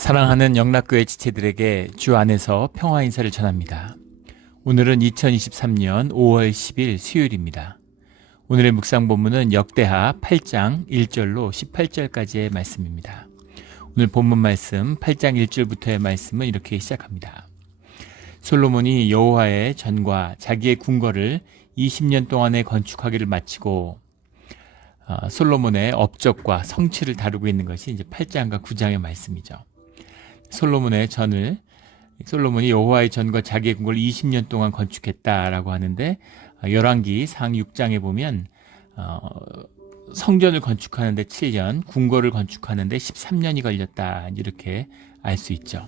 사랑하는 영락교회 지체들에게 주 안에서 평화 인사를 전합니다. 오늘은 2023년 5월 10일 수요일입니다. 오늘의 묵상 본문은 역대하 8장 1절로 18절까지의 말씀입니다. 오늘 본문 말씀 8장 1절부터의 말씀은 이렇게 시작합니다. 솔로몬이 여호와의 전과 자기의 궁궐을 20년 동안에 건축하기를 마치고 솔로몬의 업적과 성취를 다루고 있는 것이 이제 8장과 9장의 말씀이죠. 솔로몬이 여호와의 전과 자기의 궁궐을 20년 동안 건축했다라고 하는데 열왕기 상 6장에 보면 성전을 건축하는데 7년, 궁궐을 건축하는데 13년이 걸렸다 이렇게 알 수 있죠.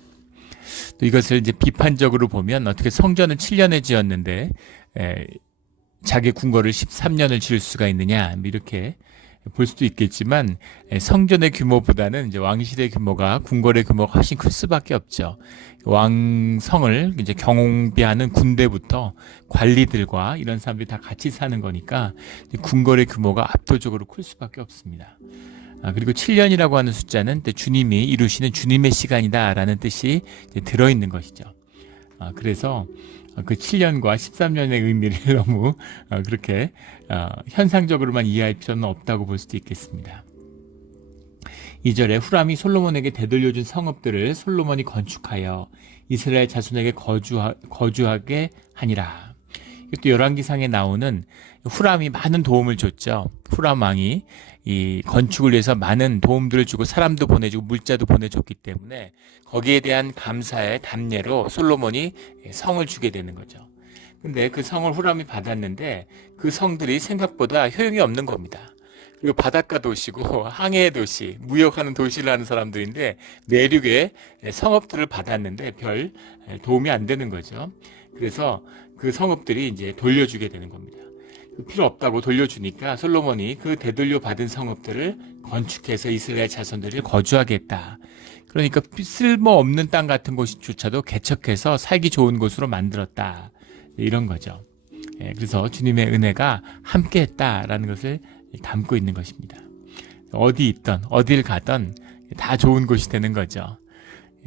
또 이것을 이제 비판적으로 보면 어떻게 성전을 7년에 지었는데 자기 궁궐을 13년을 지을 수가 있느냐 이렇게 볼 수도 있겠지만 성전의 규모보다는 이제 왕실의 규모가 궁궐의 규모가 훨씬 클 수밖에 없죠. 왕성을 이제 경비하는 군대부터 관리들과 이런 사람들이 다 같이 사는 거니까 궁궐의 규모가 압도적으로 클 수밖에 없습니다. 그리고 7년이라고 하는 숫자는 주님이 이루시는 주님의 시간이다라는 뜻이 들어있는 것이죠. 그래서 그 7년과 13년의 의미를 너무 그렇게 현상적으로만 이해할 필요는 없다고 볼 수도 있겠습니다. 2절에 후람이 솔로몬에게 되돌려준 성읍들을 솔로몬이 건축하여 이스라엘 자손에게 거주하게 하니라. 이것도 열왕기상에 나오는 후람이 많은 도움을 줬죠. 후람 왕이 이 건축을 위해서 많은 도움들을 주고 사람도 보내주고 물자도 보내줬기 때문에 거기에 대한 감사의 답례로 솔로몬이 성을 주게 되는 거죠. 근데 그 성을 후람이 받았는데 그 성들이 생각보다 효용이 없는 겁니다. 그리고 바닷가 도시고 항해 도시, 무역하는 도시를 하는 사람들인데 내륙에 성읍들을 받았는데 별 도움이 안 되는 거죠. 그래서 그 성읍들이 이제 돌려주게 되는 겁니다. 필요 없다고 돌려주니까 솔로몬이 그 되돌려 받은 성읍들을 건축해서 이스라엘 자손들을 거주하게 했다. 그러니까 쓸모없는 땅 같은 곳조차도 개척해서 살기 좋은 곳으로 만들었다. 이런 거죠. 그래서 주님의 은혜가 함께 했다라는 것을 담고 있는 것입니다. 어디 있던 어딜 가던 다 좋은 곳이 되는 거죠.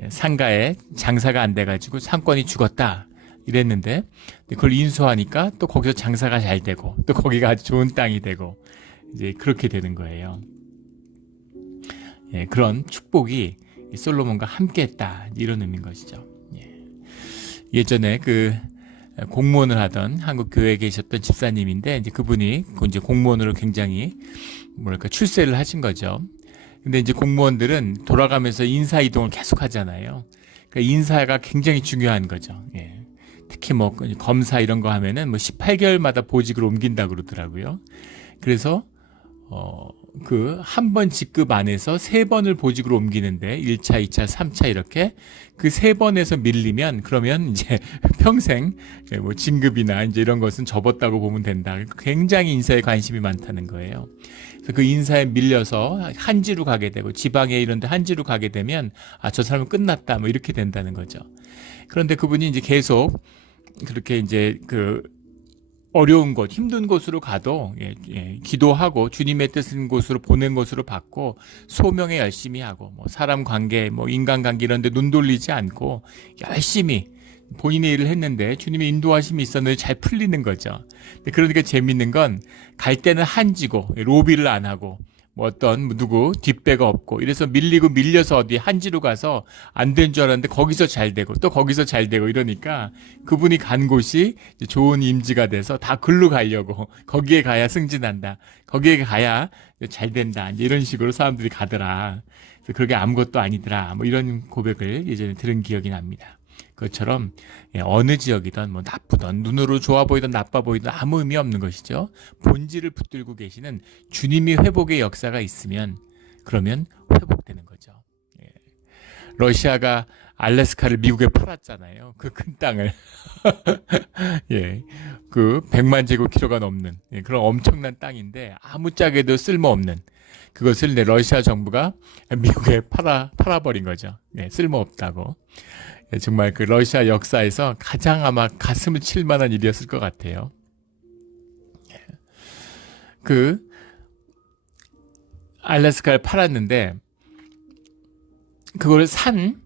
상가에 장사가 안 돼가지고 상권이 죽었다. 이랬는데 그걸 인수하니까 또 거기서 장사가 잘 되고 또 거기가 아주 좋은 땅이 되고 이제 그렇게 되는 거예요. 그런 축복이 솔로몬과 함께했다 이런 의미인 것이죠. 예전에 그 공무원을 하던 한국 교회에 계셨던 집사님인데 이제 그분이 이제 공무원으로 굉장히 출세를 하신 거죠. 근데 이제 공무원들은 돌아가면서 인사 이동을 계속 하잖아요. 그러니까 인사가 굉장히 중요한 거죠. 특히 검사 이런 거 하면은 18개월마다 보직을 옮긴다 그러더라고요. 그래서 그 한 번 직급 안에서 3번을 보직으로 옮기는데 1차, 2차, 3차 이렇게 그 3번에서 밀리면 그러면 이제 평생 진급이나 이제 이런 것은 접었다고 보면 된다. 굉장히 인사에 관심이 많다는 거예요. 그래서 그 인사에 밀려서 한지로 가게 되고 지방에 이런 데 한지로 가게 되면 저 사람은 끝났다 이렇게 된다는 거죠. 그런데 그분이 이제 계속 그렇게 이제 그 어려운 곳, 힘든 곳으로 가도 기도하고 주님의 뜻인 곳으로 보낸 곳으로 받고 소명에 열심히 하고 사람 관계, 인간관계 이런 데 눈 돌리지 않고 열심히 본인의 일을 했는데 주님의 인도하심이 있었는데 잘 풀리는 거죠. 그러니까 재밌는 건 갈 때는 한지고 로비를 안 하고 누구 뒷배가 없고 이래서 밀려서 어디 한지로 가서 안 된 줄 알았는데 거기서 잘 되고 또 거기서 잘 되고 이러니까 그분이 간 곳이 좋은 임지가 돼서 다 글로 가려고 거기에 가야 승진한다. 거기에 가야 잘 된다. 이런 식으로 사람들이 가더라. 그래서 그게 아무것도 아니더라. 이런 고백을 예전에 들은 기억이 납니다. 그것처럼 어느 지역이든 나쁘든 눈으로 좋아 보이든 나빠 보이든 아무 의미 없는 것이죠. 본질을 붙들고 계시는 주님이 회복의 역사가 있으면 그러면 회복되는 거죠. 러시아가 알래스카를 미국에 팔았잖아요. 그 큰 땅을 그 100만 제곱킬로가 넘는 그런 엄청난 땅인데 아무짝에도 쓸모없는 그것을 러시아 정부가 미국에 팔아버린 거죠. 쓸모없다고. 정말 그 러시아 역사에서 가장 아마 가슴을 칠 만한 일이었을 것 같아요. 그 알래스카를 팔았는데 그걸 산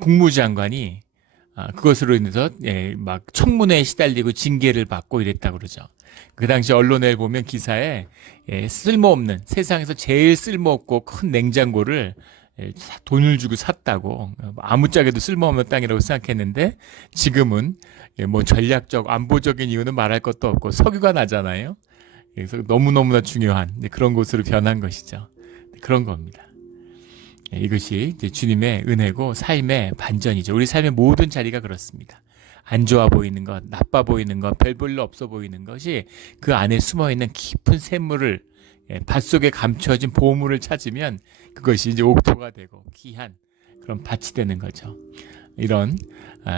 국무장관이 그것으로 인해서 막 청문회에 시달리고 징계를 받고 이랬다 그러죠. 그 당시 언론에 보면 기사에 쓸모없는 세상에서 제일 쓸모없고 큰 냉장고를 돈을 주고 샀다고, 아무짝에도 쓸모없는 땅이라고 생각했는데 지금은 뭐 전략적 안보적인 이유는 말할 것도 없고 석유가 나잖아요. 그래서 너무너무나 중요한 그런 곳으로 변한 것이죠. 그런 겁니다. 이것이 이제 주님의 은혜고 삶의 반전이죠. 우리 삶의 모든 자리가 그렇습니다. 안 좋아 보이는 것, 나빠 보이는 것, 별 볼일 없어 보이는 것이 그 안에 숨어있는 깊은 샘물을, 밭속에 감춰진 보물을 찾으면 그것이 이제 옥토가 되고 귀한 그런 밭이 되는 거죠. 이런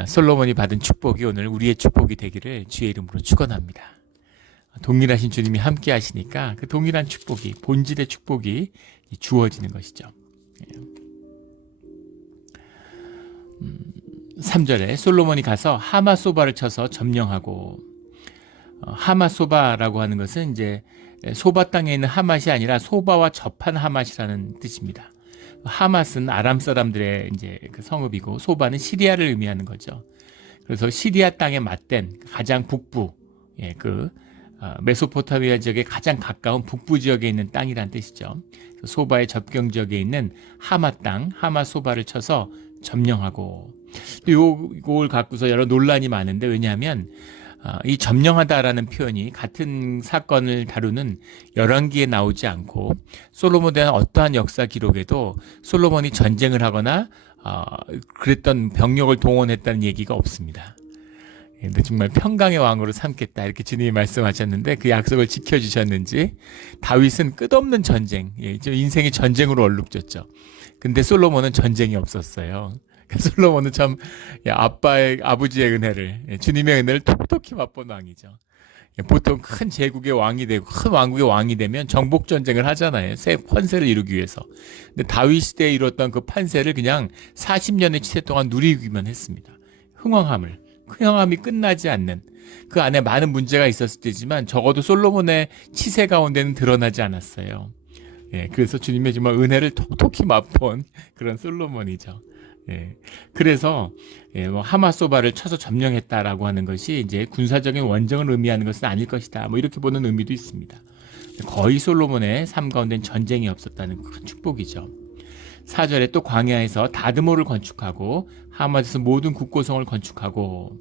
솔로몬이 받은 축복이 오늘 우리의 축복이 되기를 주의 이름으로 축원합니다. 동일하신 주님이 함께 하시니까 그 동일한 축복이, 본질의 축복이 주어지는 것이죠. 3절에 솔로몬이 가서 하마소바를 쳐서 점령하고, 하마소바라고 하는 것은 이제 소바 땅에 있는 하맛이 아니라 소바와 접한 하맛이라는 뜻입니다. 하맛은 아람 사람들의 이제 그 성읍이고 소바는 시리아를 의미하는 거죠. 그래서 시리아 땅에 맞댄 가장 북부, 메소포타미아 지역에 가장 가까운 북부 지역에 있는 땅이란 뜻이죠. 소바의 접경 지역에 있는 하마 땅, 하마 소바를 쳐서 점령하고, 또 요걸 갖고서 여러 논란이 많은데, 왜냐하면 이 점령하다라는 표현이 같은 사건을 다루는 열왕기에 나오지 않고 솔로몬에 대한 어떠한 역사 기록에도 솔로몬이 전쟁을 하거나 그랬던 병력을 동원했다는 얘기가 없습니다. 근데 정말 평강의 왕으로 삼겠다 이렇게 주님이 말씀하셨는데 그 약속을 지켜주셨는지 다윗은 끝없는 전쟁, 인생이 전쟁으로 얼룩졌죠. 근데 솔로몬은 전쟁이 없었어요. 솔로몬은 참 아버지의 은혜를, 주님의 은혜를 톡톡히 맛본 왕이죠. 보통 큰 제국의 왕이 되고 큰 왕국의 왕이 되면 정복 전쟁을 하잖아요. 새 판세를 이루기 위해서. 근데 다윗 시대에 이뤘던 그 판세를 그냥 40년의 치세 동안 누리기만 했습니다. 흥왕함이 끝나지 않는, 그 안에 많은 문제가 있었을 때지만 적어도 솔로몬의 치세 가운데는 드러나지 않았어요. 그래서 주님의 정말 은혜를 톡톡히 맛본 그런 솔로몬이죠. 그래서 하마소바를 쳐서 점령했다라고 하는 것이 이제 군사적인 원정을 의미하는 것은 아닐 것이다, 뭐 이렇게 보는 의미도 있습니다. 거의 솔로몬의 삶 가운데는 전쟁이 없었다는 큰 축복이죠. 4절에 또 광야에서 다드모를 건축하고 하맛에서 모든 국고성을 건축하고,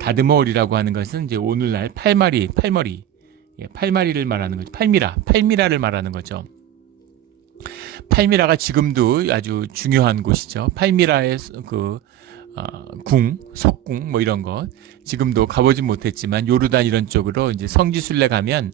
다드모이라고 하는 것은 이제 오늘날 팔머리를 말하는 거죠. 팔미라를 말하는 거죠. 팔미라가 지금도 아주 중요한 곳이죠. 팔미라의 석궁 뭐 이런 것 지금도 가보진 못했지만 요르단 이런 쪽으로 이제 성지순례 가면,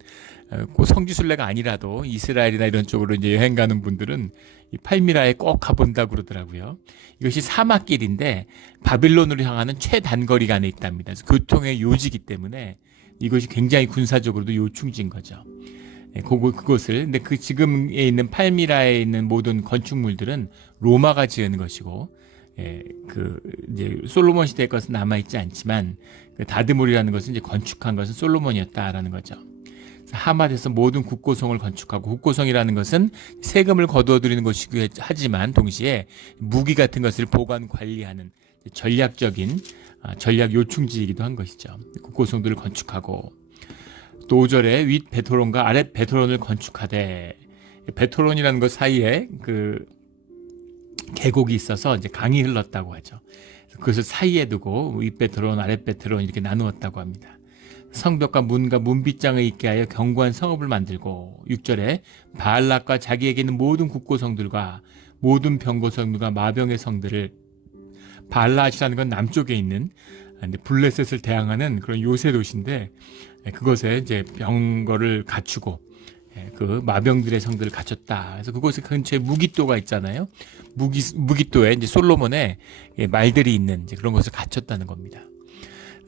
그 성지순례가 아니라도 이스라엘이나 이런 쪽으로 이제 여행 가는 분들은 이 팔미라에 꼭 가본다고 그러더라고요. 이것이 사막길인데 바빌론으로 향하는 최단거리가 안에 있답니다. 그래서 교통의 요지기 때문에 이것이 굉장히 군사적으로도 요충지인 거죠. 그곳을, 근데 그 지금에 있는 팔미라에 있는 모든 건축물들은 로마가 지은 것이고, 이제 솔로몬 시대의 것은 남아있지 않지만, 그 다드몰이라는 것은 이제 건축한 것은 솔로몬이었다라는 거죠. 하맛에서 모든 국고성을 건축하고, 국고성이라는 것은 세금을 거두어들이는 것이기도 하지만 동시에 무기 같은 것을 보관 관리하는 전략적인 전략 요충지이기도 한 것이죠. 국고성들을 건축하고, 또 5절에 윗 베토론과 아랫 베토론을 건축하되, 베토론이라는 것 사이에 그 계곡이 있어서 이제 강이 흘렀다고 하죠. 그것을 사이에 두고 윗 베토론, 아랫 베토론 이렇게 나누었다고 합니다. 성벽과 문과 문빗장을 있게 하여 견고한 성읍을 만들고, 6절에 바알락과 자기에게 있는 모든 국고성들과 모든 병고성들과 마병의 성들을, 바알락이라는 건 남쪽에 있는 블레셋을 대항하는 그런 요새 도시인데, 그것에 이제 병거를 갖추고 그 마병들의 성들을 갖췄다. 그래서 그곳에 근처에 무기토가 있잖아요. 무기토에 이제 솔로몬의 말들이 있는 이제 그런 것을 갖췄다는 겁니다.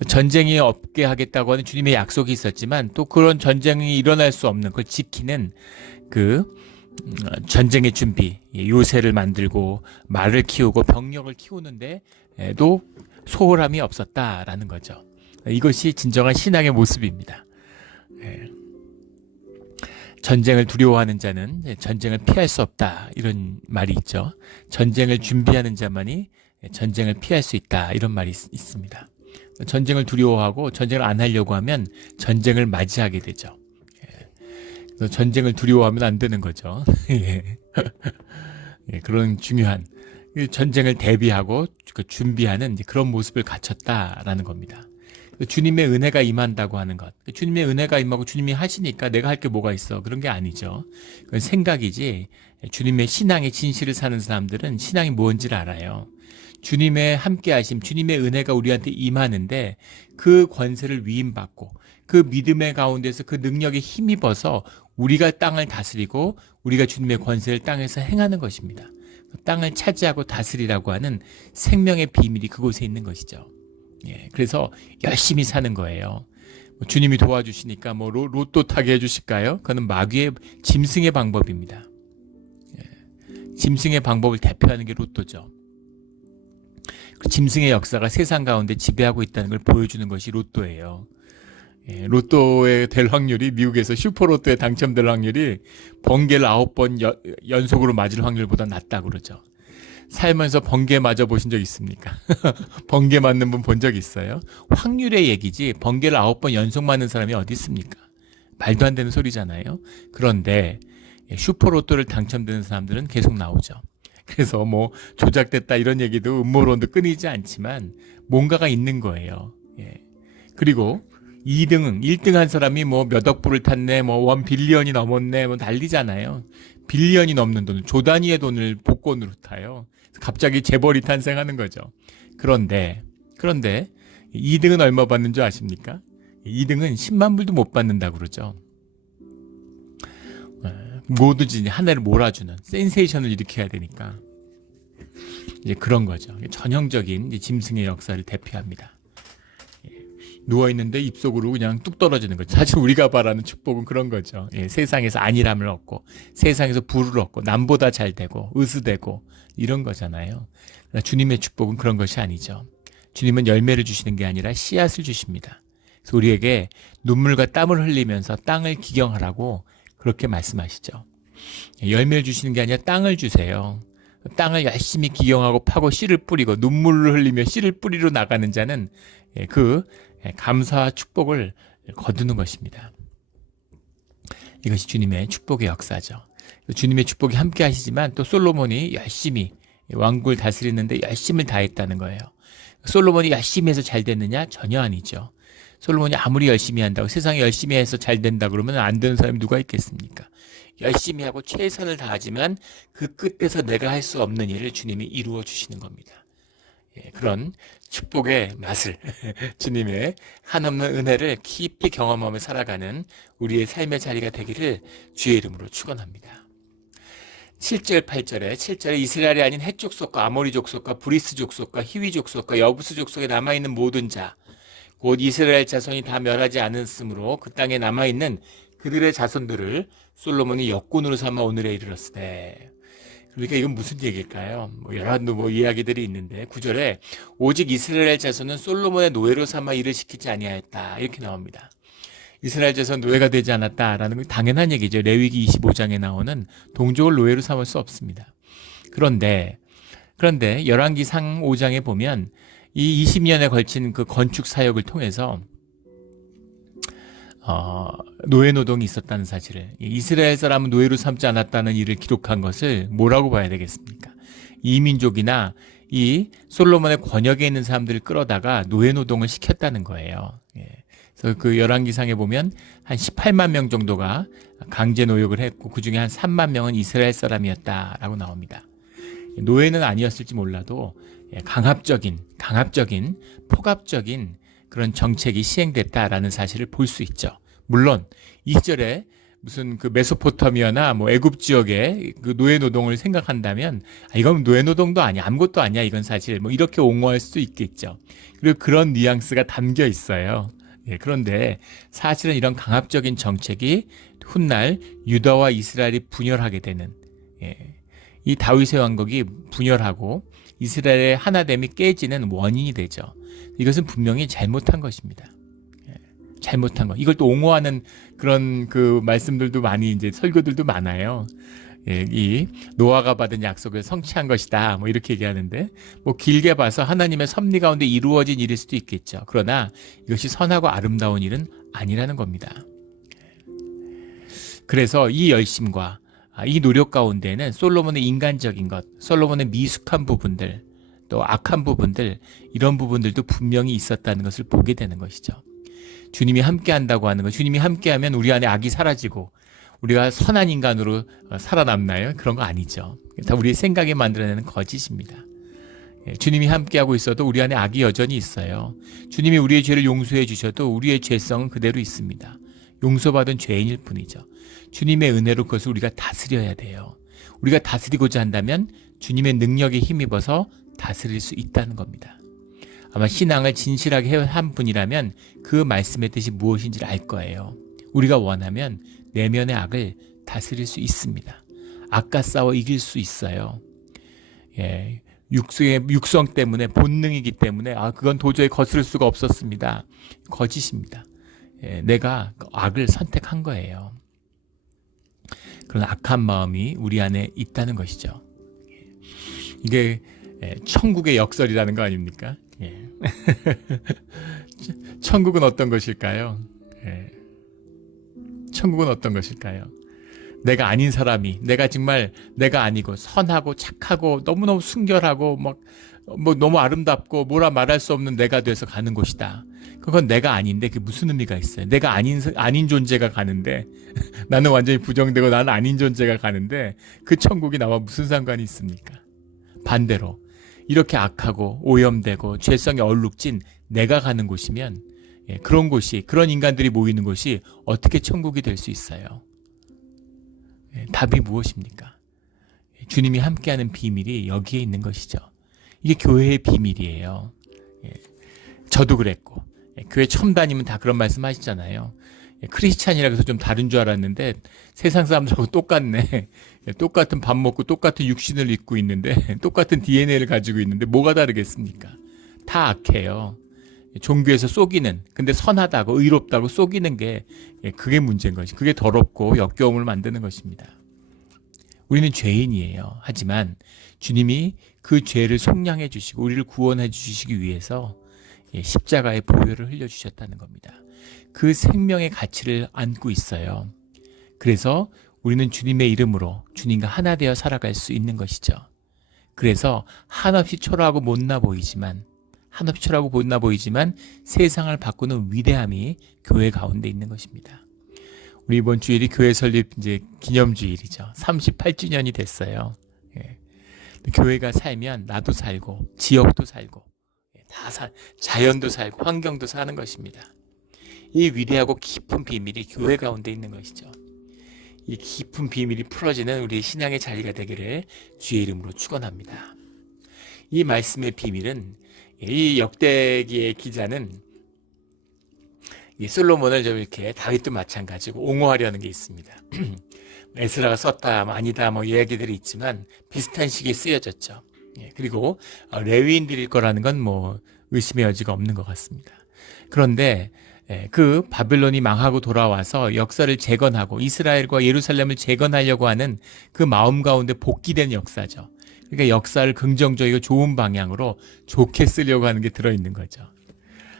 전쟁이 없게 하겠다고 하는 주님의 약속이 있었지만 또 그런 전쟁이 일어날 수 없는 그걸 지키는 그 전쟁의 준비, 요새를 만들고 말을 키우고 병력을 키우는데도 소홀함이 없었다라는 거죠. 이것이 진정한 신앙의 모습입니다. 전쟁을 두려워하는 자는 전쟁을 피할 수 없다. 이런 말이 있죠. 전쟁을 준비하는 자만이 전쟁을 피할 수 있다. 이런 말이 있습니다. 전쟁을 두려워하고 전쟁을 안 하려고 하면 전쟁을 맞이하게 되죠. 그래서 전쟁을 두려워하면 안 되는 거죠. 예. 그런 중요한 전쟁을 대비하고 준비하는 그런 모습을 갖췄다라는 겁니다. 주님의 은혜가 임한다고 하는 것. 주님의 은혜가 임하고 주님이 하시니까 내가 할 게 뭐가 있어. 그런 게 아니죠. 그건 생각이지. 주님의 신앙의 진실을 사는 사람들은 신앙이 뭔지를 알아요. 주님의 함께하심, 주님의 은혜가 우리한테 임하는데 그 권세를 위임받고 그 믿음의 가운데서 그 능력에 힘입어서 우리가 땅을 다스리고 우리가 주님의 권세를 땅에서 행하는 것입니다. 땅을 차지하고 다스리라고 하는 생명의 비밀이 그곳에 있는 것이죠. 예, 그래서 열심히 사는 거예요. 주님이 도와주시니까 로또 타게 해주실까요? 그거는 마귀의 짐승의 방법입니다. 예, 짐승의 방법을 대표하는 게 로또죠. 그 짐승의 역사가 세상 가운데 지배하고 있다는 걸 보여주는 것이 로또예요. 예, 로또에 될 확률이 미국에서 슈퍼로또에 당첨될 확률이 번개를 9번 연속으로 맞을 확률보다 낮다고 그러죠. 살면서 번개 맞아 보신 적 있습니까? 번개 맞는 분 본 적 있어요? 확률의 얘기지 번개를 9번 연속 맞는 사람이 어디 있습니까? 말도 안 되는 소리잖아요. 그런데 슈퍼로또를 당첨되는 사람들은 계속 나오죠. 그래서 조작됐다 이런 얘기도 음모론도 끊이지 않지만 뭔가가 있는 거예요. 예. 그리고 2등, 1등 한 사람이 몇억 불을 탔네, 1 빌리언이 넘었네, 난리잖아요. 빌리언이 넘는 돈, 조 단위의 돈을 복권으로 타요. 갑자기 재벌이 탄생하는 거죠. 그런데 2등은 얼마 받는 줄 아십니까? 2등은 10만 불도 못 받는다고 그러죠. 뭐든지 하나를 몰아주는 센세이션을 일으켜야 되니까 이제 그런 거죠. 전형적인 짐승의 역사를 대표합니다. 누워있는데 입속으로 그냥 뚝 떨어지는 거죠. 사실 우리가 바라는 축복은 그런 거죠. 예, 세상에서 안일함을 얻고 세상에서 부를 얻고 남보다 잘 되고 의스되고 이런 거잖아요. 그러나 주님의 축복은 그런 것이 아니죠. 주님은 열매를 주시는 게 아니라 씨앗을 주십니다. 그래서 우리에게 눈물과 땀을 흘리면서 땅을 기경하라고 그렇게 말씀하시죠. 열매를 주시는 게 아니라 땅을 주세요. 땅을 열심히 기경하고 파고 씨를 뿌리고 눈물을 흘리며 씨를 뿌리러 나가는 자는 그 감사와 축복을 거두는 것입니다. 이것이 주님의 축복의 역사죠. 주님의 축복이 함께 하시지만 또 솔로몬이 열심히 왕국을 다스리는데 열심을 다했다는 거예요. 솔로몬이 열심히 해서 잘 됐느냐? 전혀 아니죠. 솔로몬이 아무리 열심히 한다고 세상에 열심히 해서 잘 된다 그러면 안 되는 사람이 누가 있겠습니까? 열심히 하고 최선을 다하지만 그 끝에서 내가 할 수 없는 일을 주님이 이루어 주시는 겁니다. 그런 축복의 맛을 주님의 한없는 은혜를 깊이 경험하며 살아가는 우리의 삶의 자리가 되기를 주의 이름으로 축원합니다. 7절 7절에 이스라엘이 아닌 헷 족속과 아모리 족속과 브리스 족속과 히위 족속과 여부스 족속에 남아있는 모든 자 곧 이스라엘 자손이 다 멸하지 않았으므로 그 땅에 남아있는 그들의 자손들을 솔로몬이 역군으로 삼아 오늘에 이르렀으되. 그러니까 이건 무슨 얘기일까요? 여러 이야기들이 있는데 9절에 오직 이스라엘 자손은 솔로몬의 노예로 삼아 일을 시키지 아니하였다 이렇게 나옵니다. 이스라엘 자손 노예가 되지 않았다라는 건 당연한 얘기죠. 레위기 25장에 나오는 동족을 노예로 삼을 수 없습니다. 그런데 열왕기상 5장에 보면 이 20년에 걸친 그 건축 사역을 통해서 노예 노동이 있었다는 사실을, 이스라엘 사람은 노예로 삼지 않았다는 일을 기록한 것을 뭐라고 봐야 되겠습니까? 이 민족이나 이 솔로몬의 권역에 있는 사람들을 끌어다가 노예 노동을 시켰다는 거예요. 그래서 그 열왕기상에 보면 한 18만 명 정도가 강제 노역을 했고 그 중에 한 3만 명은 이스라엘 사람이었다라고 나옵니다. 노예는 아니었을지 몰라도 강압적인 폭압적인 그런 정책이 시행됐다라는 사실을 볼 수 있죠. 물론 이 시절에 무슨 그 메소포타미아나 애굽 지역의 그 노예 노동을 생각한다면 이건 노예 노동도 아니야, 아무것도 아니야, 이건 사실 이렇게 옹호할 수도 있겠죠. 그리고 그런 뉘앙스가 담겨 있어요. 그런데 사실은 이런 강압적인 정책이 훗날 유다와 이스라엘이 분열하게 되는, 이 다윗의 왕국이 분열하고 이스라엘의 하나됨이 깨지는 원인이 되죠. 이것은 분명히 잘못한 것입니다. 잘못한 거. 이걸 또 옹호하는 그런 그 말씀들도 많이 이제 설교들도 많아요. 예, 이 노아가 받은 약속을 성취한 것이다. 뭐 이렇게 얘기하는데 뭐 길게 봐서 하나님의 섭리 가운데 이루어진 일일 수도 있겠죠. 그러나 이것이 선하고 아름다운 일은 아니라는 겁니다. 그래서 이 열심과 이 노력 가운데는 솔로몬의 인간적인 것, 솔로몬의 미숙한 부분들, 또 악한 부분들, 이런 부분들도 분명히 있었다는 것을 보게 되는 것이죠. 주님이 함께 한다고 하는 것, 주님이 함께 하면 우리 안에 악이 사라지고 우리가 선한 인간으로 살아남나요? 그런 거 아니죠. 다 우리의 생각에 만들어내는 거짓입니다. 주님이 함께하고 있어도 우리 안에 악이 여전히 있어요. 주님이 우리의 죄를 용서해 주셔도 우리의 죄성은 그대로 있습니다. 용서받은 죄인일 뿐이죠. 주님의 은혜로 그것을 우리가 다스려야 돼요. 우리가 다스리고자 한다면 주님의 능력에 힘입어서 다스릴 수 있다는 겁니다. 아마 신앙을 진실하게 한 분이라면 그 말씀의 뜻이 무엇인지를 알 거예요. 우리가 원하면 내면의 악을 다스릴 수 있습니다. 악과 싸워 이길 수 있어요. 예, 육성 때문에, 본능이기 때문에 그건 도저히 거스를 수가 없었습니다. 거짓입니다. 예, 내가 악을 선택한 거예요. 그런 악한 마음이 우리 안에 있다는 것이죠. 이게 천국의 역설이라는 거 아닙니까? 예. 천국은 어떤 것일까요? 예. 천국은 어떤 것일까요? 내가 아닌 사람이, 내가 정말 내가 아니고 선하고 착하고 너무너무 순결하고 뭐 너무 아름답고 뭐라 말할 수 없는 내가 돼서 가는 곳이다. 그건 내가 아닌데 그게 무슨 의미가 있어요? 내가 아닌 존재가 가는데 나는 완전히 부정되고 나는 아닌 존재가 가는데 그 천국이 나와 무슨 상관이 있습니까? 반대로 이렇게 악하고 오염되고 죄성에 얼룩진 내가 가는 곳이면 그런 곳이, 그런 인간들이 모이는 곳이 어떻게 천국이 될 수 있어요? 답이 무엇입니까? 주님이 함께하는 비밀이 여기에 있는 것이죠. 이게 교회의 비밀이에요. 저도 그랬고 교회 처음 다니면 다 그런 말씀 하시잖아요. 크리스찬이라 해서 좀 다른 줄 알았는데 세상 사람들하고 똑같네. 똑같은 밥 먹고 똑같은 육신을 입고 있는데 똑같은 DNA를 가지고 있는데 뭐가 다르겠습니까? 다 악해요. 종교에서 속이는, 근데 선하다고 의롭다고 속이는 게 그게 문제인 것이, 그게 더럽고 역겨움을 만드는 것입니다. 우리는 죄인이에요. 하지만 주님이 그 죄를 속량해 주시고 우리를 구원해 주시기 위해서 십자가의 보혈을 흘려주셨다는 겁니다. 그 생명의 가치를 안고 있어요. 그래서 우리는 주님의 이름으로 주님과 하나 되어 살아갈 수 있는 것이죠. 그래서 한없이 초라하고 못나 보이지만 세상을 바꾸는 위대함이 교회 가운데 있는 것입니다. 우리 이번 주일이 교회 설립 이제 기념주일이죠. 38주년이 됐어요. 교회가 살면 나도 살고 지역도 살고 자연도 살고 환경도 사는 것입니다. 이 위대하고 깊은 비밀이 교회 가운데 있는 것이죠. 이 깊은 비밀이 풀어지는 우리의 신앙의 자리가 되기를 주의 이름으로 축원합니다. 이 말씀의 비밀은, 이 역대기의 기자는 이 솔로몬을 좀 이렇게 다윗도 마찬가지고 옹호하려는 게 있습니다. 에스라가 썼다, 아니다, 이야기들이 있지만 비슷한 시기에 쓰여졌죠. 그리고 레위인들일 거라는 건 의심의 여지가 없는 것 같습니다. 그런데 그 바벨론이 망하고 돌아와서 역사를 재건하고 이스라엘과 예루살렘을 재건하려고 하는 그 마음 가운데 복귀된 역사죠. 그러니까 역사를 긍정적이고 좋은 방향으로 좋게 쓰려고 하는 게 들어있는 거죠.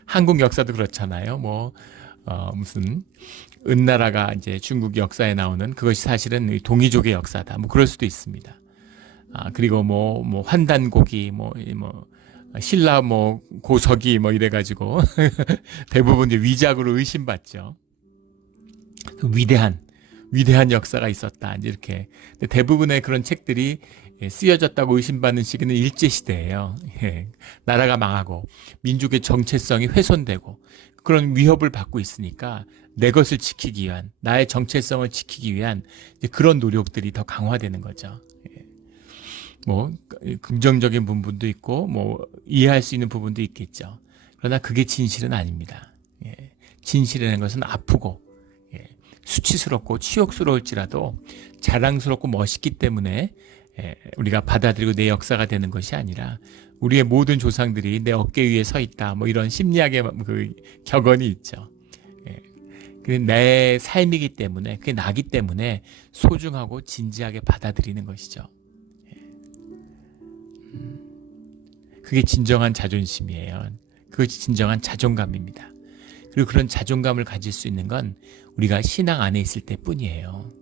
한국 역사도 그렇잖아요. 무슨 은나라가 이제 중국 역사에 나오는 그것이 사실은 동이족의 역사다. 그럴 수도 있습니다. 그리고 환단고기, 신라 고석이 이래가지고 대부분 이제 위작으로 의심받죠. 위대한 역사가 있었다. 이렇게. 대부분의 그런 책들이 쓰여졌다고 의심받는 시기는 일제시대예요. 나라가 망하고 민족의 정체성이 훼손되고 그런 위협을 받고 있으니까 내 것을 지키기 위한, 나의 정체성을 지키기 위한 그런 노력들이 더 강화되는 거죠. 긍정적인 부분도 있고 이해할 수 있는 부분도 있겠죠. 그러나 그게 진실은 아닙니다. 진실이라는 것은 아프고 수치스럽고 치욕스러울지라도 자랑스럽고 멋있기 때문에 우리가 받아들이고 내 역사가 되는 것이 아니라 우리의 모든 조상들이 내 어깨 위에 서 있다, 이런 심리학의 그 격언이 있죠. 그게 내 삶이기 때문에, 그게 나기 때문에 소중하고 진지하게 받아들이는 것이죠. 그게 진정한 자존심이에요. 그것이 진정한 자존감입니다. 그리고 그런 자존감을 가질 수 있는 건 우리가 신앙 안에 있을 때뿐이에요.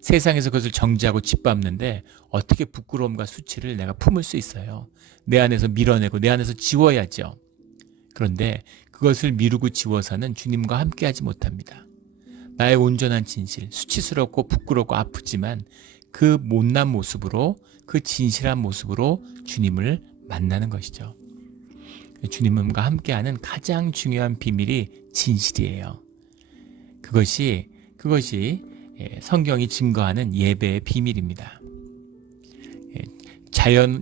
세상에서 그것을 정지하고 짓밟는데 어떻게 부끄러움과 수치를 내가 품을 수 있어요. 내 안에서 밀어내고 내 안에서 지워야죠. 그런데 그것을 미루고 지워서는 주님과 함께하지 못합니다. 나의 온전한 진실, 수치스럽고 부끄럽고 아프지만 그 못난 모습으로, 그 진실한 모습으로 주님을 만나는 것이죠. 주님과 함께하는 가장 중요한 비밀이 진실이에요. 그것이 성경이 증거하는 예배의 비밀입니다.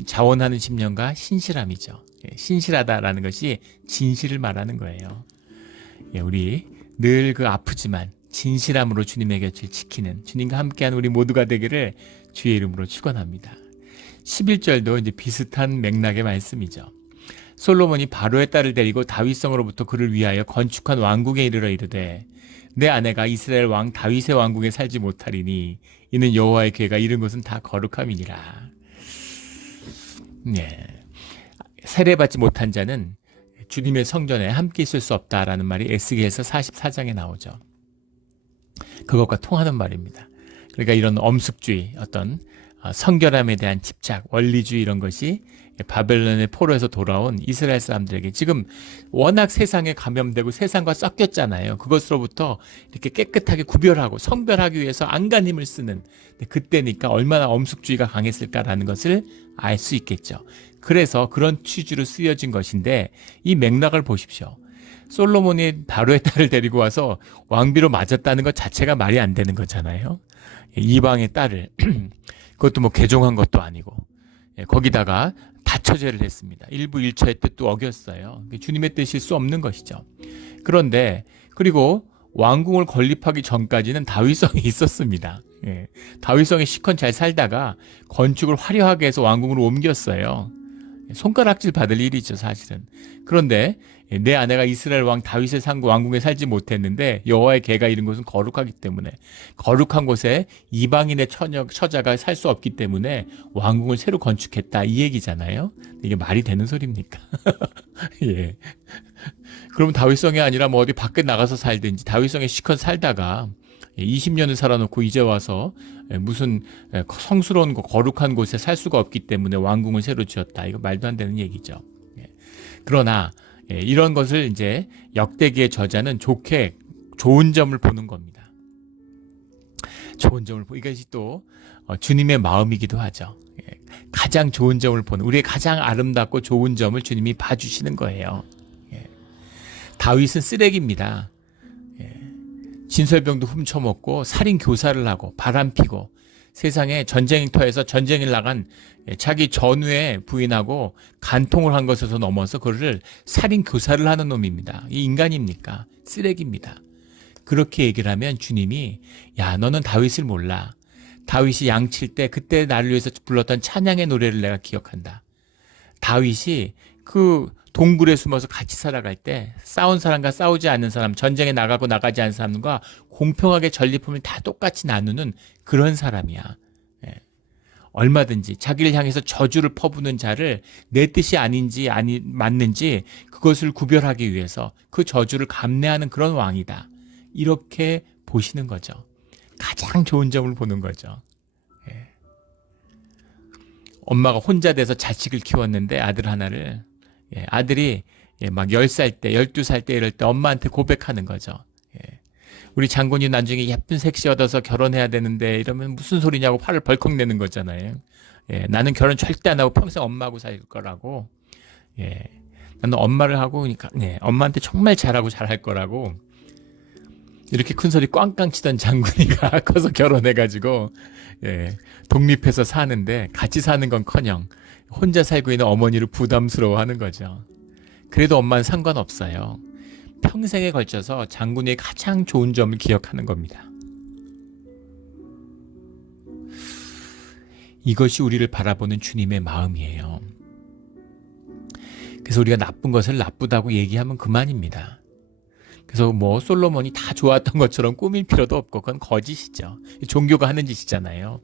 자원하는 심령과 신실함이죠. 신실하다라는 것이 진실을 말하는 거예요. 우리 늘 그 아프지만 진실함으로 주님의 곁을 지키는, 주님과 함께하는 우리 모두가 되기를 주의 이름으로 축원합니다. 11절도 이제 비슷한 맥락의 말씀이죠. 솔로몬이 바로의 딸을 데리고 다윗성으로부터 그를 위하여 건축한 왕궁에 이르러 이르되 내 아내가 이스라엘 왕 다윗의 왕궁에 살지 못하리니 이는 여호와의 궤가 이른 곳은 다 거룩함이니라. 세례받지 못한 자는 주님의 성전에 함께 있을 수 없다라는 말이 에스겔서 44장에 나오죠. 그것과 통하는 말입니다. 그러니까 이런 엄숙주의, 어떤 성결함에 대한 집착, 원리주의 이런 것이 바벨론의 포로에서 돌아온 이스라엘 사람들에게 지금 워낙 세상에 감염되고 세상과 섞였잖아요. 그것으로부터 이렇게 깨끗하게 구별하고 성별하기 위해서 안간힘을 쓰는, 그때니까 얼마나 엄숙주의가 강했을까라는 것을 알 수 있겠죠. 그래서 그런 취지로 쓰여진 것인데 이 맥락을 보십시오. 솔로몬이 바로의 딸을 데리고 와서 왕비로 맞았다는 것 자체가 말이 안 되는 거잖아요. 이방의 딸을 그것도 뭐 개종한 것도 아니고 거기다가 다처제를 했습니다. 일부 일처의 뜻도 어겼어요. 주님의 뜻일 수 없는 것이죠. 그런데 그리고 왕궁을 건립하기 전까지는 다윗성이 있었습니다. 다윗성에 시컨 잘 살다가 건축을 화려하게 해서 왕궁으로 옮겼어요. 손가락질 받을 일이죠, 사실은. 그런데 내 아내가 이스라엘 왕 다윗의 상고 왕궁에 살지 못했는데 여호와의 궤가 이른 곳은 거룩하기 때문에, 거룩한 곳에 이방인의 처자가 살 수 없기 때문에 왕궁을 새로 건축했다, 이 얘기잖아요. 이게 말이 되는 소리입니까? 예. 그러면 다윗성이 아니라 뭐 어디 밖에 나가서 살든지, 다윗성에 시컨 살다가 20년을 살아놓고 이제 와서 무슨 성스러운 거룩한 곳에 살 수가 없기 때문에 왕궁을 새로 지었다. 이거 말도 안 되는 얘기죠. 그러나 이런 것을 이제 역대기의 저자는 좋게, 좋은 점을 보는 겁니다. 좋은 점을 이것이 또 주님의 마음이기도 하죠. 가장 좋은 점을 보는, 우리의 가장 아름답고 좋은 점을 주님이 봐주시는 거예요. 다윗은 쓰레기입니다. 진설병도 훔쳐먹고 살인 교사를 하고 바람 피고 세상에 전쟁터에서 전쟁을 나간 자기 전우의 부인하고 간통을 한 것에서 넘어서 그를 살인 교사를 하는 놈입니다. 이 인간입니까? 쓰레기입니다. 그렇게 얘기를 하면 주님이, 야, 너는 다윗을 몰라. 다윗이 양칠 때 그때 나를 위해서 불렀던 찬양의 노래를 내가 기억한다. 다윗이 그 동굴에 숨어서 같이 살아갈 때 싸운 사람과 싸우지 않는 사람, 전쟁에 나가고 나가지 않는 사람과 공평하게 전리품을 다 똑같이 나누는 그런 사람이야. 얼마든지 자기를 향해서 저주를 퍼부는 자를 내 뜻이 아닌지 맞는지 그것을 구별하기 위해서 그 저주를 감내하는 그런 왕이다. 이렇게 보시는 거죠. 가장 좋은 점을 보는 거죠. 엄마가 혼자 돼서 자식을 키웠는데 아들 하나를, 아들이 막 10살 때, 12살 때 이럴 때 엄마한테 고백하는 거죠. 우리 장군이 나중에 예쁜 색시 얻어서 결혼해야 되는데 이러면 무슨 소리냐고 화를 벌컥 내는 거잖아요. 나는 결혼 절대 안 하고 평생 엄마하고 살 거라고. 나는 엄마를 하고, 그러니까 엄마한테 정말 잘하고 잘할 거라고. 이렇게 큰 소리 꽝꽝 치던 장군이가 커서 결혼해가지고 독립해서 사는데 같이 사는 건커녕 혼자 살고 있는 어머니를 부담스러워하는 거죠. 그래도 엄마는 상관없어요. 평생에 걸쳐서 장군의 가장 좋은 점을 기억하는 겁니다. 이것이 우리를 바라보는 주님의 마음이에요. 그래서 우리가 나쁜 것을 나쁘다고 얘기하면 그만입니다. 그래서 뭐 솔로몬이 다 좋았던 것처럼 꾸밀 필요도 없고 그건 거짓이죠. 종교가 하는 짓이잖아요.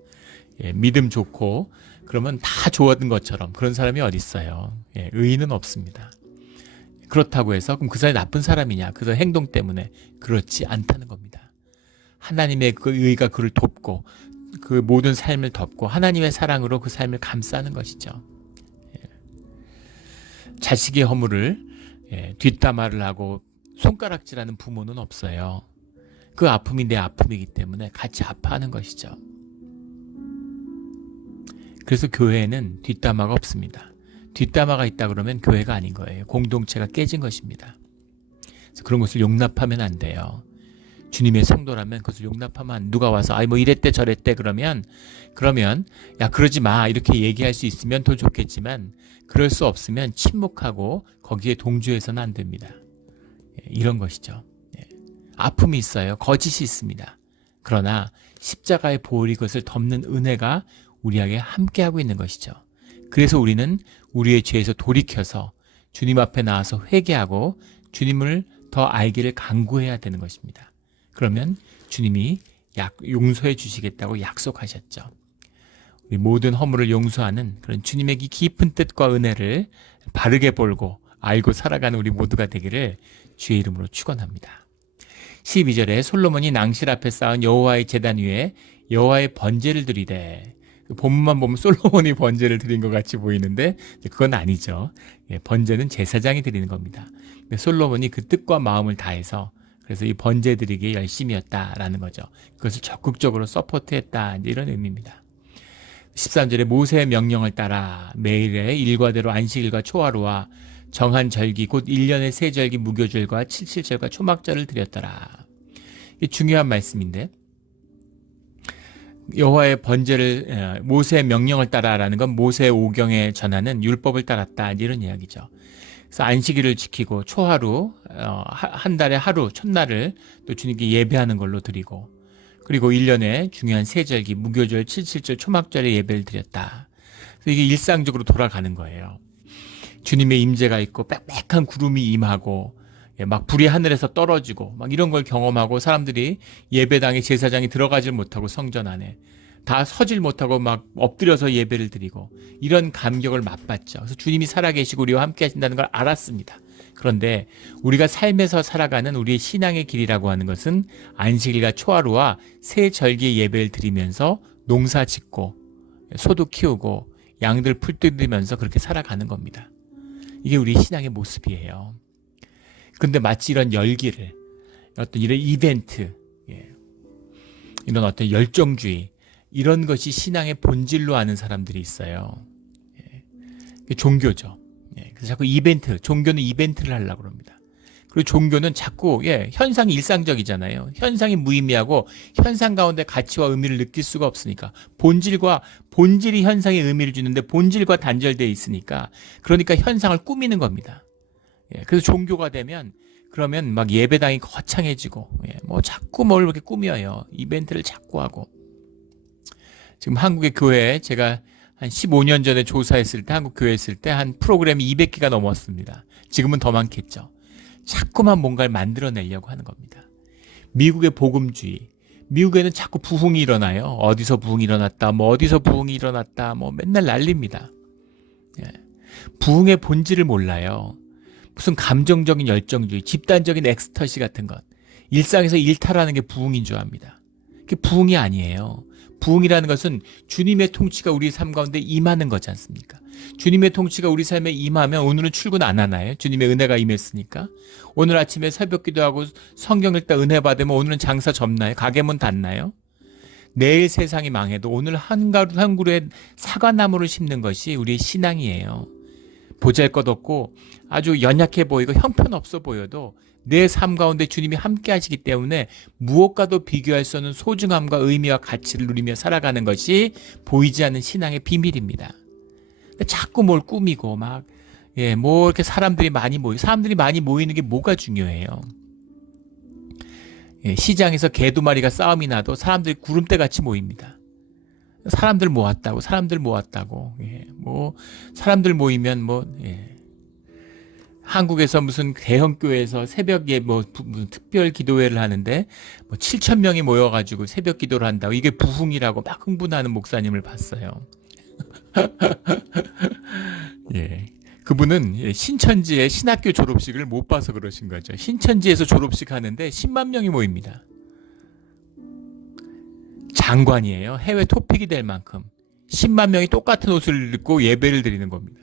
예, 믿음 좋고 그러면 다 좋았던 것처럼 그런 사람이 어디 있어요. 예, 의의는 없습니다. 그렇다고 해서 그럼 그 사람이 나쁜 사람이냐? 그 사람 행동 때문에 그렇지 않다는 겁니다. 하나님의 그 의의가 그를 돕고 그 모든 삶을 덮고 하나님의 사랑으로 그 삶을 감싸는 것이죠. 예. 자식의 허물을 뒷담화를 하고 손가락질하는 부모는 없어요. 그 아픔이 내 아픔이기 때문에 같이 아파하는 것이죠. 그래서 교회에는 뒷담화가 없습니다. 뒷담화가 있다 그러면 교회가 아닌 거예요. 공동체가 깨진 것입니다. 그래서 그런 것을 용납하면 안 돼요. 주님의 성도라면 그것을 용납하면 누가 와서 뭐 이랬대 저랬대 그러면 야 그러지 마 이렇게 얘기할 수 있으면 더 좋겠지만 그럴 수 없으면 침묵하고 거기에 동조해서는 안 됩니다. 이런 것이죠. 아픔이 있어요. 거짓이 있습니다. 그러나 십자가의 보혈이 그것을 덮는 은혜가 우리에게 함께하고 있는 것이죠. 그래서 우리는 우리의 죄에서 돌이켜서 주님 앞에 나와서 회개하고 주님을 더 알기를 간구해야 되는 것입니다. 그러면 주님이 용서해 주시겠다고 약속하셨죠. 우리 모든 허물을 용서하는 그런 주님의 깊은 뜻과 은혜를 바르게 볼고 알고 살아가는 우리 모두가 되기를 주의 이름으로 축원합니다. 12절에 솔로몬이 낭실 앞에 쌓은 여호와의 제단 위에 여호와의 번제를 드리되, 본문만 보면 솔로몬이 번제를 드린 것 같이 보이는데 그건 아니죠. 번제는 제사장이 드리는 겁니다. 솔로몬이 그 뜻과 마음을 다해서 그래서 이 번제 드리기에 열심이었다라는 거죠. 그것을 적극적으로 서포트했다 이런 의미입니다. 13절에 모세의 명령을 따라 매일의 일과대로 안식일과 초하루와 정한 절기 곧 1년의 세 절기 무교절과 칠칠절과 초막절을 드렸더라. 이게 중요한 말씀인데 여호와의 번제를 모세의 명령을 따라라는 건 모세의 오경에 전하는 율법을 따랐다 이런 이야기죠. 그래서 안식일을 지키고 초하루 한 달에 하루 첫날을 또 주님께 예배하는 걸로 드리고 그리고 1년에 중요한 세절기 무교절 칠칠절 초막절에 예배를 드렸다. 그래서 이게 일상적으로 돌아가는 거예요. 주님의 임재가 있고 빽빽한 구름이 임하고 막 불이 하늘에서 떨어지고 막 이런 걸 경험하고 사람들이 예배당에 제사장이 들어가질 못하고 성전 안에 다 서질 못하고 막 엎드려서 예배를 드리고 이런 감격을 맛봤죠. 그래서 주님이 살아계시고 우리와 함께 하신다는 걸 알았습니다. 그런데 우리가 삶에서 살아가는 우리의 신앙의 길이라고 하는 것은 안식일과 초하루와 새 절기의 예배를 드리면서 농사 짓고 소도 키우고 양들 풀 뜯으면서 그렇게 살아가는 겁니다. 이게 우리 신앙의 모습이에요. 근데 마치 이런 열기를 어떤 이런 이벤트, 이런 어떤 열정주의 이런 것이 신앙의 본질로 아는 사람들이 있어요. 종교죠. 그래서 자꾸 종교는 이벤트를 하려고 합니다. 그리고 종교는 자꾸 현상이 일상적이잖아요. 현상이 무의미하고 현상 가운데 가치와 의미를 느낄 수가 없으니까 본질이 현상에 의미를 주는데 본질과 단절되어 있으니까 그러니까 현상을 꾸미는 겁니다. 그래서 종교가 되면 그러면 막 예배당이 거창해지고 뭐 자꾸 뭘 이렇게 꾸며요. 이벤트를 자꾸 하고. 지금 한국의 교회에 제가 한 15년 전에 조사했을 때 한국 교회에 있을 때 한 프로그램이 200개가 넘었습니다. 지금은 더 많겠죠. 자꾸만 뭔가를 만들어내려고 하는 겁니다. 미국의 복음주의. 미국에는 자꾸 부흥이 일어나요. 어디서 부흥이 일어났다. 뭐 어디서 부흥이 일어났다. 뭐 맨날 난립니다. 부흥의 본질을 몰라요. 무슨 감정적인 열정주의, 집단적인 엑스터시 같은 것. 일상에서 일탈하는 게 부흥인 줄 압니다. 그게 부흥이 아니에요. 부흥이라는 것은 주님의 통치가 우리 삶 가운데 임하는 거지 않습니까? 주님의 통치가 우리 삶에 임하면 오늘은 출근 안 하나요? 주님의 은혜가 임했으니까. 오늘 아침에 새벽 기도하고 성경 읽다 은혜 받으면 오늘은 장사 접나요? 가게 문 닫나요? 내일 세상이 망해도 오늘 한 그루에 사과나무를 심는 것이 우리의 신앙이에요. 보잘것없고 아주 연약해 보이고 형편없어 보여도 내 삶 가운데 주님이 함께 하시기 때문에 무엇과도 비교할 수 없는 소중함과 의미와 가치를 누리며 살아가는 것이 보이지 않는 신앙의 비밀입니다. 자꾸 뭘 꾸미고 뭐 이렇게 사람들이 많이 모이는 게 뭐가 중요해요? 시장에서 개 두 마리가 싸움이 나도 사람들이 구름대 같이 모입니다. 사람들 모았다고 사람들 모이면 한국에서 무슨 대형 교회에서 새벽에 무슨 특별 기도회를 하는데 7천 명이 모여가지고 새벽 기도를 한다고 이게 부흥이라고 막 흥분하는 목사님을 봤어요. 예. 그분은 신천지의 신학교 졸업식을 못 봐서 그러신 거죠. 신천지에서 졸업식 하는데 10만 명이 모입니다. 장관이에요. 해외 토픽이 될 만큼 10만 명이 똑같은 옷을 입고 예배를 드리는 겁니다.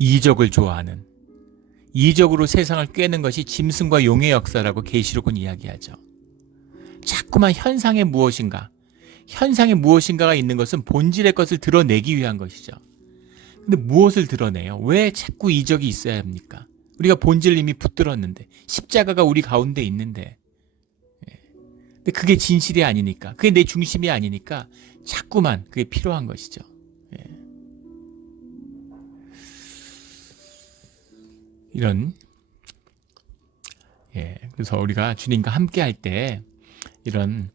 이적을 좋아하는, 이적으로 세상을 꿰는 것이 짐승과 용의 역사라고 계시록은 이야기하죠. 자꾸만 현상에 무엇인가가 있는 것은 본질의 것을 드러내기 위한 것이죠. 근데 무엇을 드러내요? 왜 자꾸 이적이 있어야 합니까? 우리가 본질을 이미 붙들었는데, 십자가가 우리 가운데 있는데, 근데 그게 진실이 아니니까, 그게 내 중심이 아니니까 자꾸만 그게 필요한 것이죠. 그래서 우리가 주님과 함께 할 때 이런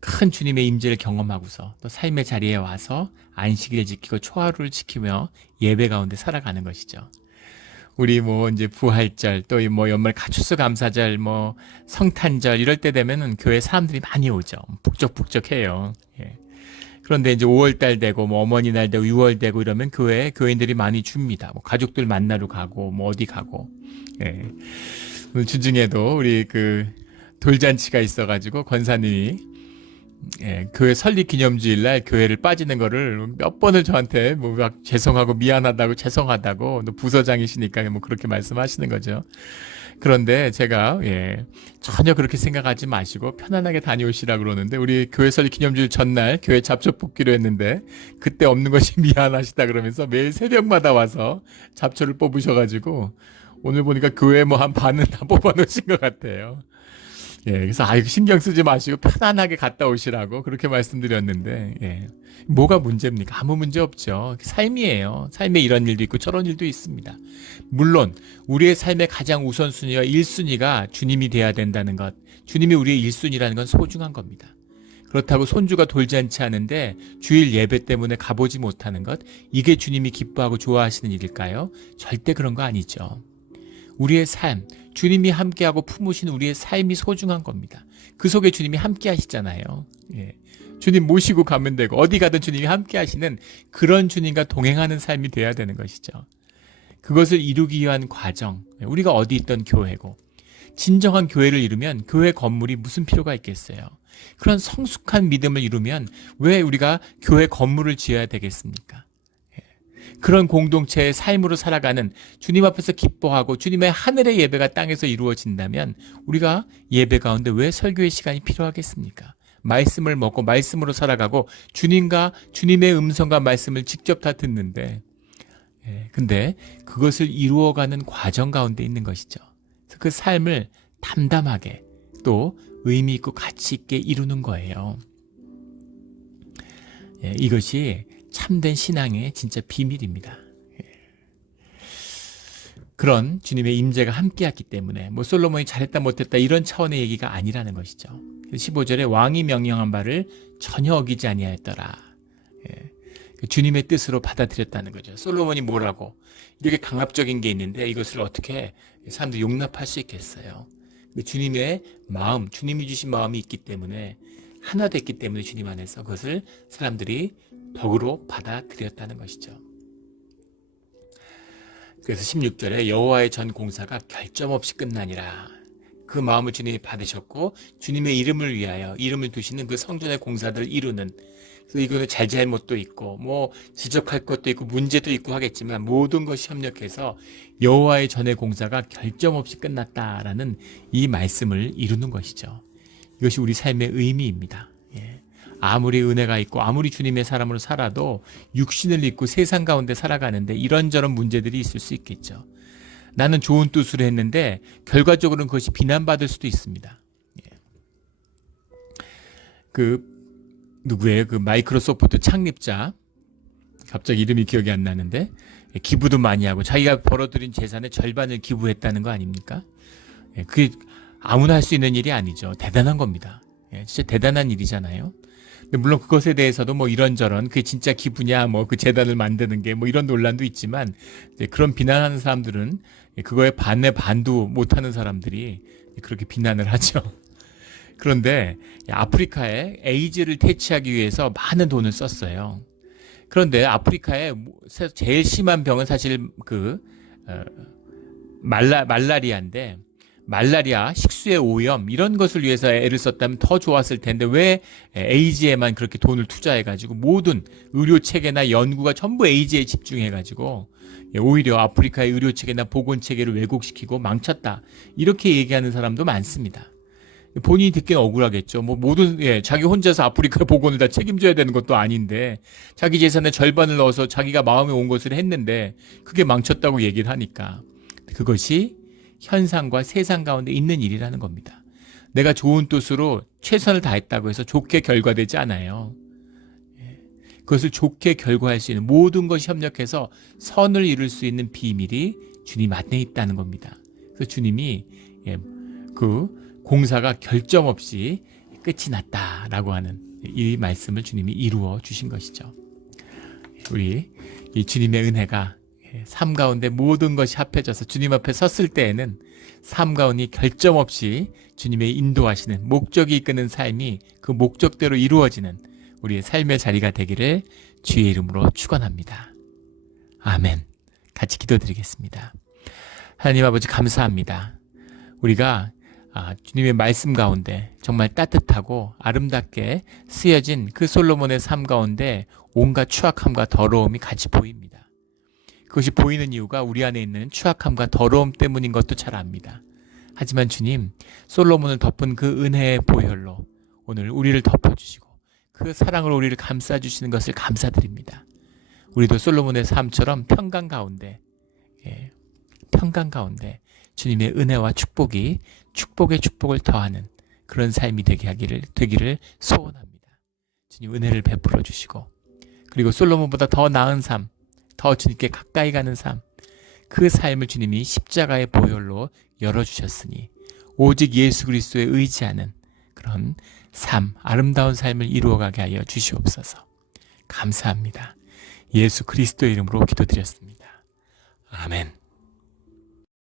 큰 주님의 임재를 경험하고서 또 삶의 자리에 와서 안식일을 지키고 초하루를 지키며 예배 가운데 살아가는 것이죠. 우리 이제 부활절 또 연말 가축수 감사절 성탄절 이럴 때 되면은 교회 사람들이 많이 오죠. 북적북적해요. 그런데 이제 5월달 되고 어머니 날 되고 6월 되고 이러면 교인들이 많이 줍니다. 가족들 만나러 가고 어디 가고. 오늘 주중에도 우리 돌잔치가 있어가지고 권사님이 교회 설립 기념주일 날 교회를 빠지는 거를 몇 번을 저한테 막 죄송하고 미안하다고 죄송하다고 부서장이시니까 그렇게 말씀하시는 거죠. 그런데 제가 전혀 그렇게 생각하지 마시고 편안하게 다녀오시라 그러는데 우리 교회 설립 기념주일 전날 교회 잡초 뽑기로 했는데 그때 없는 것이 미안하시다 그러면서 매일 새벽마다 와서 잡초를 뽑으셔가지고 오늘 보니까 교회 한 반은 다 뽑아놓으신 것 같아요. 그래서 신경 쓰지 마시고 편안하게 갔다 오시라고 그렇게 말씀드렸는데 뭐가 문제입니까? 아무 문제 없죠. 삶이에요. 삶에 이런 일도 있고 저런 일도 있습니다. 물론 우리의 삶의 가장 우선순위와 1순위가 주님이 돼야 된다는 것, 주님이 우리의 1순위라는 건 소중한 겁니다. 그렇다고 손주가 돌잔치 하는데 주일 예배 때문에 가보지 못하는 것, 이게 주님이 기뻐하고 좋아하시는 일일까요? 절대 그런 거 아니죠. 우리의 삶, 주님이 함께하고 품으신 우리의 삶이 소중한 겁니다. 그 속에 주님이 함께 하시잖아요. 주님 모시고 가면 되고 어디 가든 주님이 함께 하시는 그런 주님과 동행하는 삶이 돼야 되는 것이죠. 그것을 이루기 위한 과정, 우리가 어디 있던 교회고 진정한 교회를 이루면 교회 건물이 무슨 필요가 있겠어요. 그런 성숙한 믿음을 이루면 왜 우리가 교회 건물을 지어야 되겠습니까? 그런 공동체의 삶으로 살아가는 주님 앞에서 기뻐하고 주님의 하늘의 예배가 땅에서 이루어진다면 우리가 예배 가운데 왜 설교의 시간이 필요하겠습니까? 말씀을 먹고 말씀으로 살아가고 주님과 주님의 음성과 말씀을 직접 다 듣는데 근데 그것을 이루어가는 과정 가운데 있는 것이죠. 그래서 그 삶을 담담하게 또 의미 있고 가치 있게 이루는 거예요. 이것이 참된 신앙의 진짜 비밀입니다. 그런 주님의 임재가 함께했기 때문에 솔로몬이 잘했다 못했다 이런 차원의 얘기가 아니라는 것이죠. 15절에 왕이 명령한 바를 전혀 어기지 아니하였더라. 주님의 뜻으로 받아들였다는 거죠. 솔로몬이 뭐라고 이렇게 강압적인 게 있는데 이것을 어떻게 사람들이 용납할 수 있겠어요. 주님의 마음, 주님이 주신 마음이 있기 때문에 하나 됐기 때문에 주님 안에서 그것을 사람들이 덕으로 받아들였다는 것이죠. 그래서 16절에 여호와의 전 공사가 결점 없이 끝나니라. 그 마음을 주님이 받으셨고 주님의 이름을 위하여 이름을 두시는 그 성전의 공사들을 이루는, 그래서 이거는 잘잘못도 있고 지적할 것도 있고 문제도 있고 하겠지만 모든 것이 협력해서 여호와의 전의 공사가 결점 없이 끝났다라는 이 말씀을 이루는 것이죠. 이것이 우리 삶의 의미입니다. 아무리 은혜가 있고 아무리 주님의 사람으로 살아도 육신을 입고 세상 가운데 살아가는데 이런저런 문제들이 있을 수 있겠죠. 나는 좋은 뜻으로 했는데 결과적으로는 그것이 비난받을 수도 있습니다. 누구예요? 마이크로소프트 창립자, 갑자기 이름이 기억이 안 나는데 기부도 많이 하고 자기가 벌어들인 재산의 절반을 기부했다는 거 아닙니까? 그게 아무나 할 수 있는 일이 아니죠. 대단한 겁니다. 진짜 대단한 일이잖아요. 근데 물론 그것에 대해서도 뭐 이런저런 그게 진짜 기부냐 뭐 그 재단을 만드는 게 뭐 이런 논란도 있지만 이제 그런 비난하는 사람들은 그거에 반내 반도 못하는 사람들이 그렇게 비난을 하죠. 그런데 아프리카에 에이즈를 퇴치하기 위해서 많은 돈을 썼어요. 그런데 아프리카에 제일 심한 병은 사실 말라리아인데 말라리아, 식수의 오염 이런 것을 위해서 애를 썼다면 더 좋았을 텐데 왜 에이즈에만 그렇게 돈을 투자해가지고 모든 의료 체계나 연구가 전부 에이즈에 집중해가지고 오히려 아프리카의 의료 체계나 보건 체계를 왜곡시키고 망쳤다 이렇게 얘기하는 사람도 많습니다. 본인이 듣기는 억울하겠죠. 뭐 모든 자기 혼자서 아프리카 보건을 다 책임져야 되는 것도 아닌데 자기 재산의 절반을 넣어서 자기가 마음에 온 것을 했는데 그게 망쳤다고 얘기를 하니까 그것이 현상과 세상 가운데 있는 일이라는 겁니다. 내가 좋은 뜻으로 최선을 다했다고 해서 좋게 결과되지 않아요. 그것을 좋게 결과할 수 있는 모든 것이 협력해서 선을 이룰 수 있는 비밀이 주님 안에 있다는 겁니다. 그래서 주님이 그 공사가 결점 없이 끝이 났다라고 하는 이 말씀을 주님이 이루어 주신 것이죠. 우리 이 주님의 은혜가 삶 가운데 모든 것이 합해져서 주님 앞에 섰을 때에는 삶 가운데 결점 없이 주님의 인도하시는 목적이 이끄는 삶이 그 목적대로 이루어지는 우리의 삶의 자리가 되기를 주의 이름으로 축원합니다. 아멘. 같이 기도드리겠습니다. 하나님 아버지 감사합니다. 우리가 주님의 말씀 가운데 정말 따뜻하고 아름답게 쓰여진 그 솔로몬의 삶 가운데 온갖 추악함과 더러움이 같이 보입니다. 그것이 보이는 이유가 우리 안에 있는 추악함과 더러움 때문인 것도 잘 압니다. 하지만 주님, 솔로몬을 덮은 그 은혜의 보혈로 오늘 우리를 덮어주시고 그 사랑으로 우리를 감싸주시는 것을 감사드립니다. 우리도 솔로몬의 삶처럼 평강 가운데 주님의 은혜와 축복이 축복의 축복을 더하는 그런 삶이 되기를 소원합니다. 주님 은혜를 베풀어 주시고 그리고 솔로몬보다 더 나은 삶, 더 주님께 가까이 가는 삶, 그 삶을 주님이 십자가의 보혈로 열어주셨으니 오직 예수 그리스도에 의지하는 그런 삶, 아름다운 삶을 이루어가게 하여 주시옵소서. 감사합니다. 예수 그리스도의 이름으로 기도드렸습니다. 아멘.